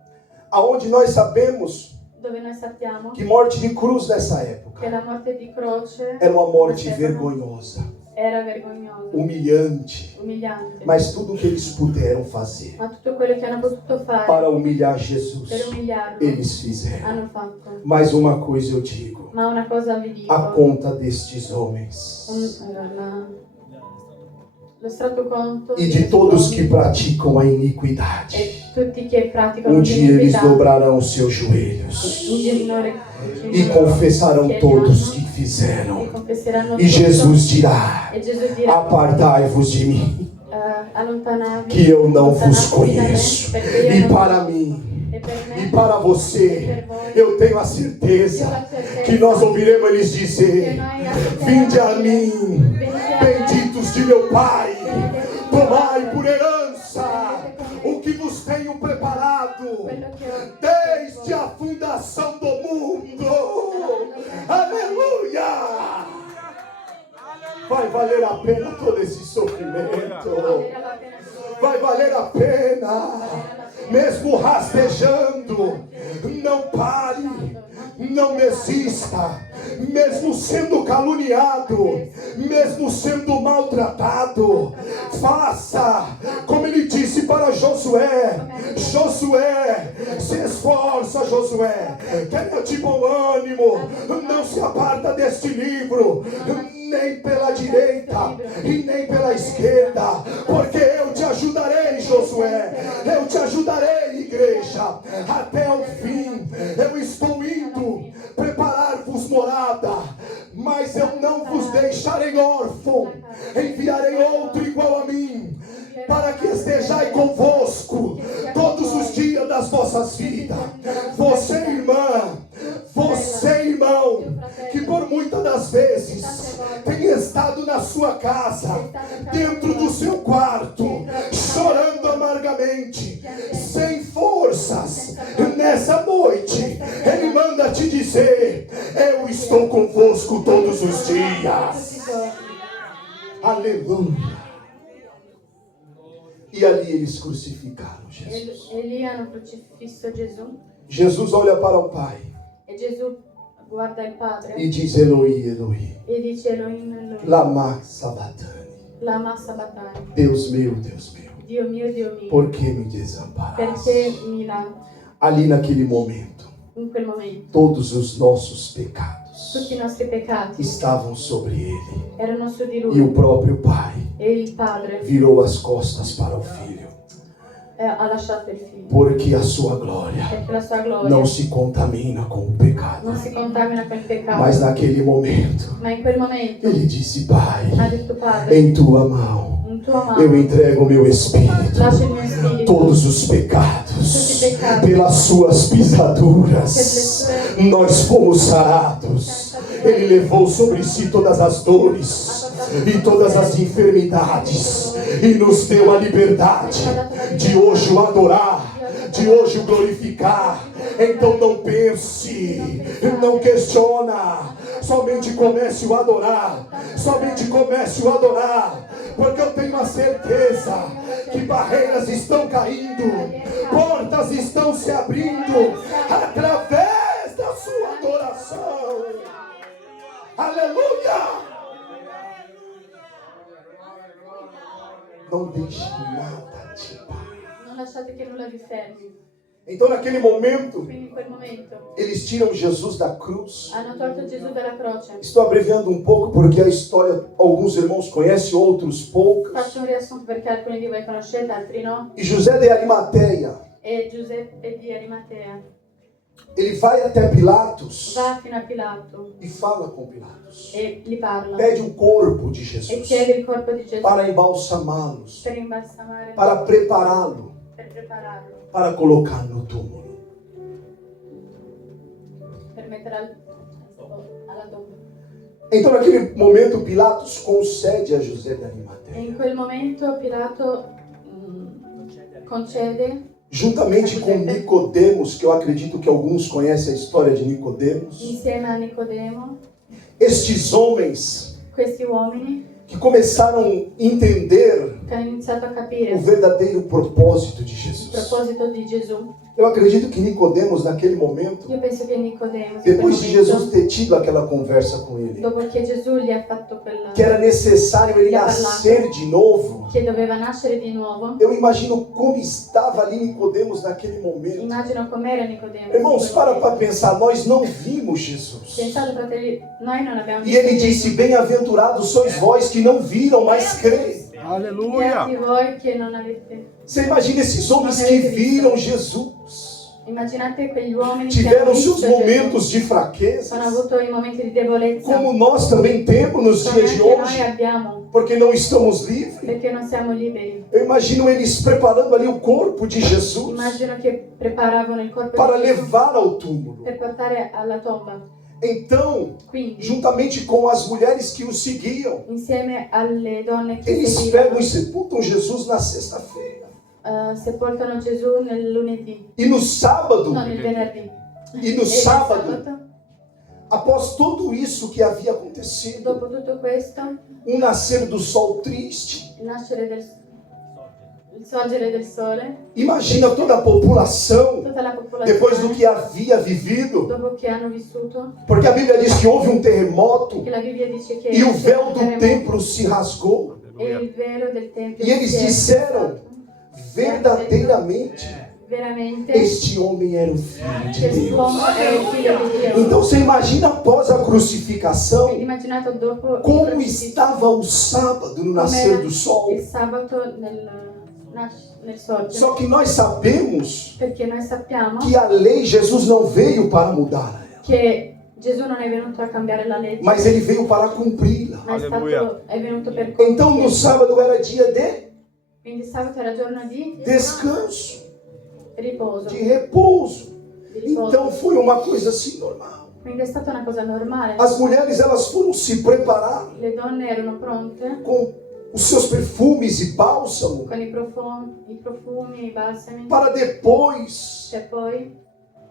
aonde nós sabemos dove noi sappiamo que morte de cruz nessa che época la morte di croce era uma morte facevano- vergonhosa, era vergognosa, humilhante, umiliante. mas tudo o que eles puderam fazer Ma tutto quello che hanno potuto fare para humilhar Jesus, per umiliarlo eles fizeram. hanno fatto. Mas uma coisa eu digo, Ma una cosa vi dico, a conta destes homens lo strato conto e de todos que praticam a iniquidade, e tutti che praticano dia eles l'iniquità, dobrarão seus joelhos un giorno e confessarão todos que e fizeram. confesseranno E tutto. Jesus dirá: E Gesù dirà apartai-vos de mim, allontanavi que eu não vos allontanati da me, conheço. perché io E non- para mim e per me e para você, eu tenho a certeza que nós ouviremos eles dizer: vinde a mim, benditos de meu Pai, tomai por herança o que vos tenho preparado desde a fundação do mundo. Aleluia! Vai valer a pena todo esse sofrimento. Vai valer a pena. Mesmo rastejando, não pare, não desista. Mesmo sendo caluniado, mesmo sendo maltratado, faça como ele disse para Josué: Josué, se esforça, Josué, tenha de bom ânimo, não se aparta deste livro, nem pela direita e nem pela esquerda, porque eu te ajudarei, Josué, eu te ajudarei, igreja. igreja até o fim. Eu estou indo preparar-vos morada, mas eu não vos deixarei órfão. Enviarei outro igual a mim, para que estejai convosco todos os dias das vossas vidas. Você, irmã, você, irmão, que por muitas das vezes tem estado na sua casa, dentro do seu quarto, chorando amargamente, sem forças, nessa noite Ele manda te dizer: eu estou convosco todos os dias. Aleluia. E ali eles crucificaram Jesus. Lì hanno crocifisso Gesù Jesus olha para o Pai e Gesù guarda il Padre e diz: Eloi, Eloi, e dice Elohim, Elohim, lama sabachthani. lama sabachthani. Deus meu, Dio mio, por que me desamparaste? perché mi lasci? Ali naquele momento, In quel momento todos os nossos pecados tutti i nostri peccati estavam sobre Ele. erano su di E o Lui próprio Pai e il Padre virou as costas para o Filho, ha lasciato il Figlio, porque a sua glória perché la sua gloria não se contamina com o pecado. non si contamina con il peccato. Mas naquele momento, Ma in quel momento Ele disse: Pai, ha detto: Padre, em tua mão in tua mano eu entrego o meu espírito. lascio il mio spirito, Todos os pecados, pelas suas pisaduras, nós fomos sarados. Ele levou sobre si todas as dores e todas as enfermidades e nos deu a liberdade de hoje o adorar, de hoje o glorificar. Então não pense, não questiona, somente comece a adorar, somente comece a adorar, porque eu tenho a certeza que barreiras estão caindo, portas estão se abrindo através da sua adoração. Aleluia! Não deixe nada te parar. non lasciate che nulla vi fermi. Então naquele momento, Quindi in quel momento eles tiram Jesus da cruz. hanno tolto Gesù dalla croce. Estou abreviando um pouco porque a história alguns irmãos conhecem, outros poucos. Faccio un riassunto perché alcuni di voi conoscete, altri no. E José de Arimateia, E Giuseppe di Arimatea ele vai até Pilatos va fino a Pilato e fala com Pilatos. e gli parla Pede o corpo de e Jesus chiede il corpo di Gesù para embalsamá-los, per imbalsamare, para prepará-lo, per prepararlo, para colocar no túmulo. per mettere alla tomba. Então naquele momento Pilatos concede a José de E Arimateia, in quel momento Pilato concede, juntamente com Nicodemos, que eu acredito que alguns conhecem a história de Nicodemos. insieme a Nicodemo, Estes homens questi uomini que começaram a entender che hanno iniziato a o capire verdadeiro propósito de il Jesus. proposito di Gesù. Eu acredito que Nicodemos, naquele momento, Io penso che Nicodemo, in quel depois de Jesus momento, ter tido aquela conversa com ele, dopo che Gesù gli ha fatto quella, que era necessário ele nascer de novo, che doveva nascere di nuovo, eu imagino como estava ali Nicodemos naquele momento. immagino com'era Nicodemo. Irmãos, para pensar, nós não vimos Jesus. Pensate, fratelli, noi non abbiamo E ele visto disse: Gesù. bem-aventurados sois vós que não viram, mas creem. Beati voi che non avete. Você imagina esses homens que viram Jesus. Immaginate quegli uomini che Tiveram hanno seus visto Gesù, momentos de fraqueza, hanno avuto i momenti di debolezza, como nós também temos nos come dias de anche noi hoje, abbiamo, porque não estamos livres. perché non siamo liberi. Eu imagino eles preparando ali o corpo de Jesus Immagino che preparavano il corpo para di Gesù levar ao túmulo. per portare alla tomba. Então, Quindi, juntamente com as mulheres que o seguiam, insieme alle donne che eles seguivano, pegam e sepultam Jesus na sexta-feira. sepolcano Gesù nel lunedì, E no sábado, no nel venerdì. e no E il sábado, após tudo isso que havia acontecido, dopo tutto questo, nascer do sol triste, il nascere il sorgere del sole, imagina toda a população, tutta la popolazione, depois do que havia vivido, dopo che hanno vissuto, porque a Bíblia diz que houve terremoto che la Bibbia dice che e o véu c'era un do terremoto templo se rasgou. e il velo del tempio E eles si è disseram, spezzato. verdadeiramente, Veramente este homem era o Filho de quest'uomo Deus. è il figlio di Dio. Então você imagina após a crucificação, Quindi immaginate dopo il como crocifisso, estava o sábado no nascer do sol. il sabato nel sorgere. Só que nós sabemos Perché noi sappiamo que a lei, Jesus não veio para mudar ela, che Gesù non è venuto a cambiare la legge, mas ele veio para cumpri-la. ma è venuto per Então no compierla. sábado era dia de Quindi sabato era giorno di descanso, riposo. de repouso. Di riposo. Então foi uma coisa assim normal. Quindi è stata una cosa normale. As mulheres, elas foram se preparar Le donne erano pronte com os seus perfumes e bálsamo con i profumi, i balsami, para depois e poi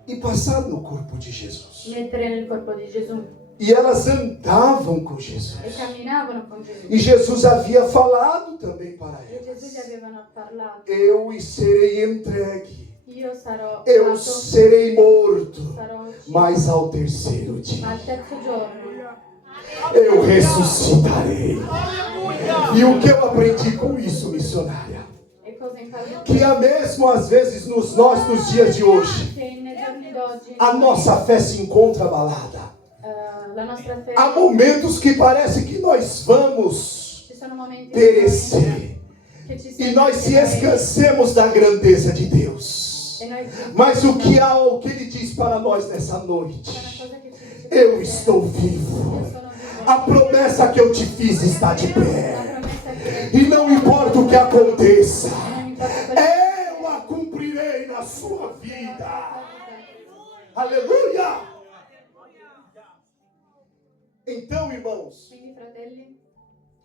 ir passar no corpo de Jesus. mettere nel corpo di Gesù. E elas andavam com E Jesus. camminavano con Gesù. E Jesus havia falado também para E Gesù gli elas: avevano parlato. eu serei entregue, Io sarò eu dato, serei morto, sarò ucciso, mas ao terceiro dia ma al terzo giorno eu ressuscitarei. E o que eu aprendi com isso, missionária? e cosa imparò? Que é mesmo às vezes nos dias de hoje, Che nei giorni d'oggi a nossa fé se encontra abalada. la nostra fede, Há momentos que parece que nós vamos ci sono momenti perecer che ci e nós se sentiamo esquecemos da grandeza de Deus. e noi Mas o que Ele diz para nós nessa noite? c'è una cosa che ci dice Eu estou vivo. io sono vivo. A promessa que eu te fiz está de La pé. promessa che E não importa o que aconteça, non importa quello eu a cumprirei na sua vida. che Aleluia! Então, irmãos, Quindi fratelli,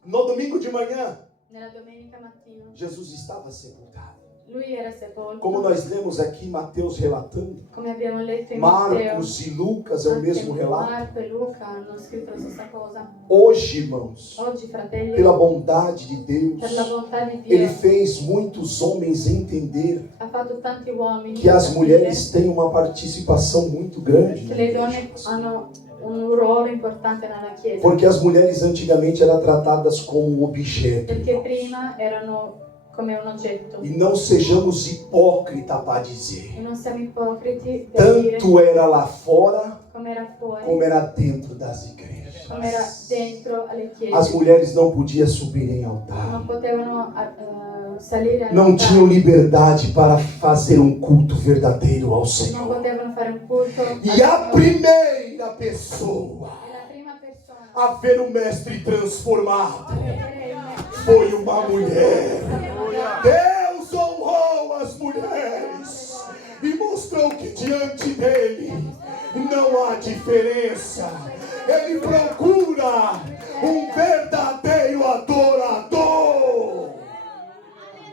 no domingo de manhã, nella domenica mattina Jesus estava sepultado. lui era sepolto, Como nós lemos aqui Mateus relatando, come abbiamo letto in Matteo. Marcos e Lucas é o mesmo Anche relato. Marco e Luca hanno scritto la stessa cosa. Hoje, irmãos, Oggi, fratelli, pela bondade de Deus, per la bontà di Dio, Ele fez muitos homens entender ha fatto tanti uomini que as capire mulheres têm uma participação muito grande che na le igreja. donne hanno un ruolo importante nella Chiesa, Porque as mulheres antigamente eram tratadas como objeto. perché irmãos. prima erano come un oggetto. E não sejamos hipócritas para dizer. E non siamo ipocriti per dire Tanto era lá fora, come era fuori, como era dentro das igrejas. come era dentro alle chiese. As mulheres não podiam subir em Non altar. potevano salire Não all'altare, tinham liberdade para fazer um culto verdadeiro ao non Senhor. potevano fare un culto al E a Signore. primeira pessoa E la prima persona a ver o mestre transformado a vedere il foi uma mulher. Deus honrou as mulheres e mostrou que diante dele não há diferença. Ele procura um verdadeiro adorador.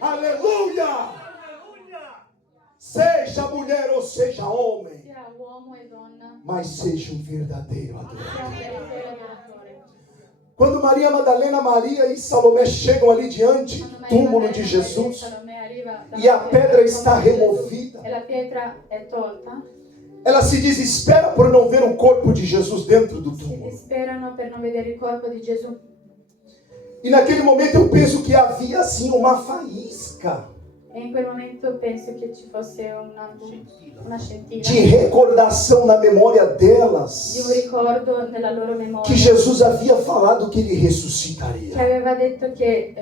Aleluia! Seja mulher ou seja homem, sia uomo e donna, mas seja um verdadeiro adorador. sia un vero adoratore. Quando Maria Madalena, Maria e Salomé chegam ali diante do Quando Maria túmulo Maddalena de e Jesus Salomè arriva e a davanti pedra al está tombo di Gesù, removida, e la pietra è tolta, ela se desespera por não ver o corpo de Jesus dentro do si túmulo. disperano per non vedere il corpo di Gesù. E naquele momento eu penso que havia assim uma faísca E in quel momento penso che ci fosse una scintilla de recordação na memória di un delas ricordo nella loro memoria, que Jesus havia falado que ele che ressuscitaria. aveva detto che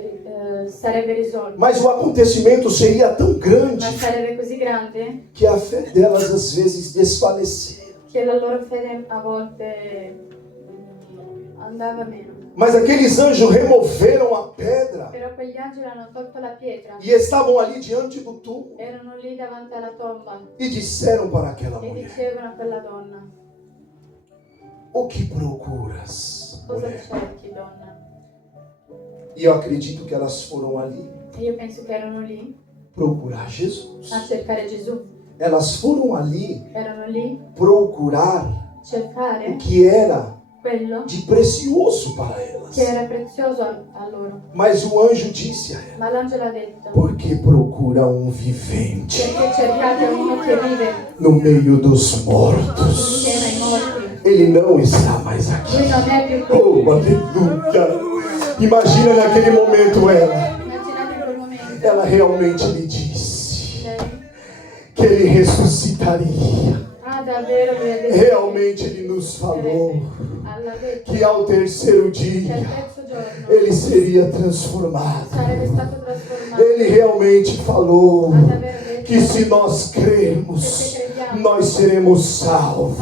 sarebbe risolto, Mas o acontecimento seria tão grande ma sarebbe così grande que a fé delas às vezes desfaleceu. che la loro fede a volte andava meno. Mas aqueles anjos removeram a pedra Però quegli angeli hanno tolto la pietra, e estavam ali diante do túmulo erano lì davanti alla tomba e disseram para aquela e mulher: dicevano a quella donna: o que procuras, cosa mulher? cerchi, donna? E eu acredito que elas foram ali E io penso che erano lì procurar Jesus. a cercare Gesù, Elas foram ali erano lì procurar a cercare o que era quello de precioso para elas. che era prezioso a loro. Mas o anjo disse a ela: Ma l'angelo ha detto: por que procura um vivente perché cercate uno che vive no meio dos mortos? insieme ai morti? Ele não está mais aqui. Lui non è più qui. Oh, aleluia! Imagina naquele momento ela Immaginate in quel momento ela realmente lhe disse lei, que ele ressuscitaria. davvero lui ha detto Realmente ele nos falou. a l'ha detto que ao terceiro che al dia terzo giorno ele seria transformado. sarebbe stato trasformato. Ele realmente falou Ha davvero detto que se nós crermos, nós seremos salvos.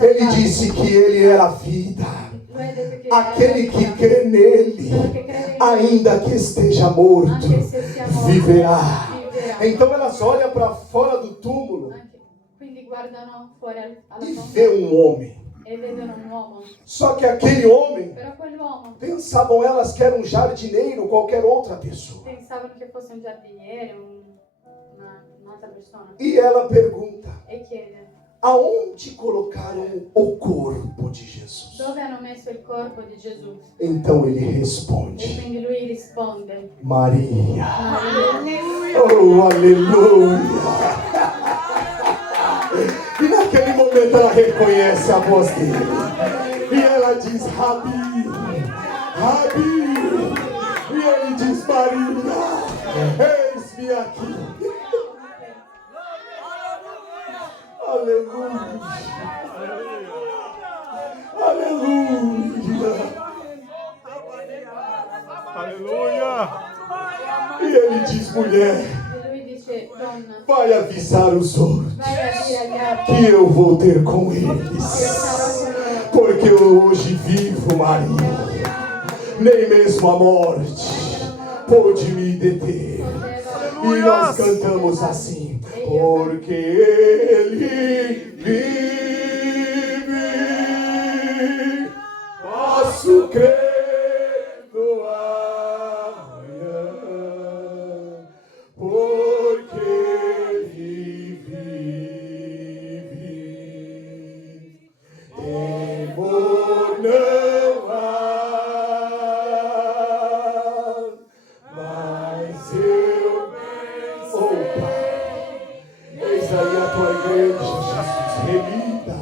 Ele disse que ele era a vida. Lui ha detto che Aquele que era crê nele, quello che crede in lui, ainda que esteja morto, anche se sia morto, viverá. viverà. Então elas olham para fora do túmulo Quindi guardano fuori alla e tomba vê um homem. e vedono un uomo. Só que aquele homem, Però quell'uomo pensavam elas que era um jardineiro ou qualquer outra pessoa. pensavano che fosse un giardiniere, un'altra persona. E ela pergunta: E chiede, aonde colocaram o corpo de Jesus? dove hanno messo il corpo di Gesù? Então ele E responde: quindi lui risponde, Maria. Maria. Oh, aleluia! E naquele momento ela reconhece a voz dele. E ela diz: Rabi, Rabi. E ele diz: Maria, eis-me aqui. Aleluia. Aleluia. Aleluia! E ele diz: mulher, E lui dice, donna, vai avisar os outros vai a dire agli altri que eu vou ter com che io eles. sarò con loro. Porque eu hoje vivo, Maria. Nem mesmo a morte pôde me deter. E nós cantamos assim: porque ele vive, posso crer no amanhã. Porque ele vive, temor não há, mas eu penso. Oh, Pai, eis aí a tua igreja, Jesus, remida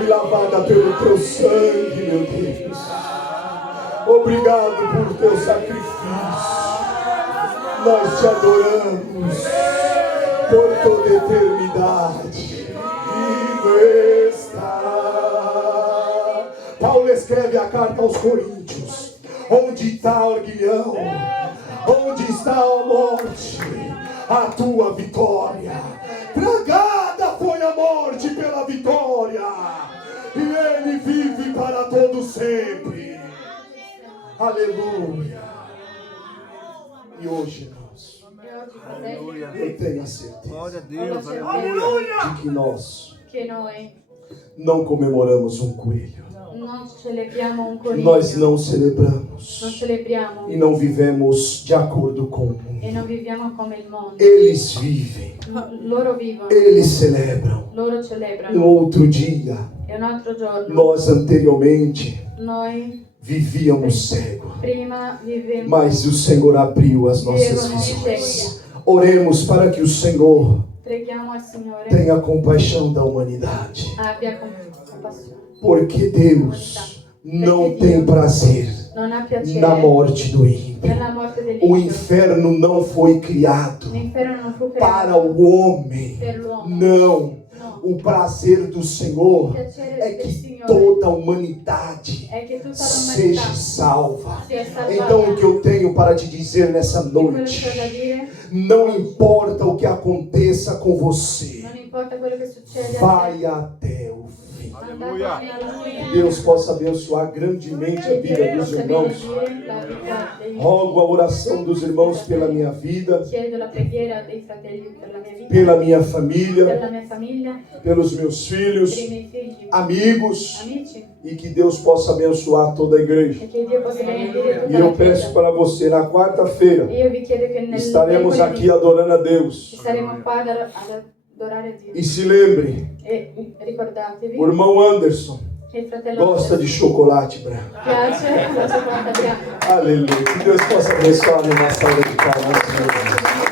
e lavada pelo teu sangue, meu Deus. Obrigado por teu sacrifício. Nós te adoramos por toda a eternidade. Vivo está. Paulo escreve a carta aos Coríntios. Onde está o aguilhão? Onde está a morte? A tua vitória. Tragada foi a morte pela vitória. E ele vive para todo sempre. Aleluia. E hoje, irmãos, E oggi, fratelli, eu tenho a certeza Glória a ho la Deus, certezza aleluia! de que nós che noi não comemoramos um coelho. non celebriamo un coniglio, Nós não non celebramos celebriamo e não vivemos de acordo com o mundo. e non viviamo come il mondo. Eles vivem, Loro vivono, eles celebram. loro No celebrano. outro dia, E un altro giorno nós anteriormente noi vivíamos cegos, prima vivevamo mas o Senhor abriu as nossas visões. Oremos para que o Senhor preghiamo al Signore, tenha compaixão da humanidade, abbia compassione. porque Deus não tem prazer Non ha piacere na morte do ímpio. nella morte O dell'Impio. inferno não foi criado L'inferno non fu para creato o homem. per l'uomo. Não. No. O prazer do Senhor Il piacere é del que Signore toda a humanidade è che tutta seja l'umanità salva. sia salvata. Então, o que eu tenho para te dizer nessa Quello che noite, ho da dire, não importa o que aconteça com você, non importa quello che succede a te, vai até o fim. andate fino alla fine. Deus possa abençoar grandemente a Che vida Dio dos possa irmãos. benedire la vita dei Rogo a oração dos irmãos pela minha vida, Chiedo la preghiera dei fratelli per la mia vita, pela minha per família, la mia famiglia, pelos meus filhos, per i miei figli, amigos, amici, e que Deus possa abençoar toda a igreja. e che Dio possa benedire E tutta eu la peço Chiesa. para você, na quarta-feira, Io vi chiedo che estaremos mercoledì aqui adorando a Deus. saremo qua ad adorare Dio. E se lembre, E ricordatevi o irmão Anderson che il fratello gosta de chocolate branco. piace la cioccolata bianca. Aleluia. Que Deus possa abençoar numa salva de palmas.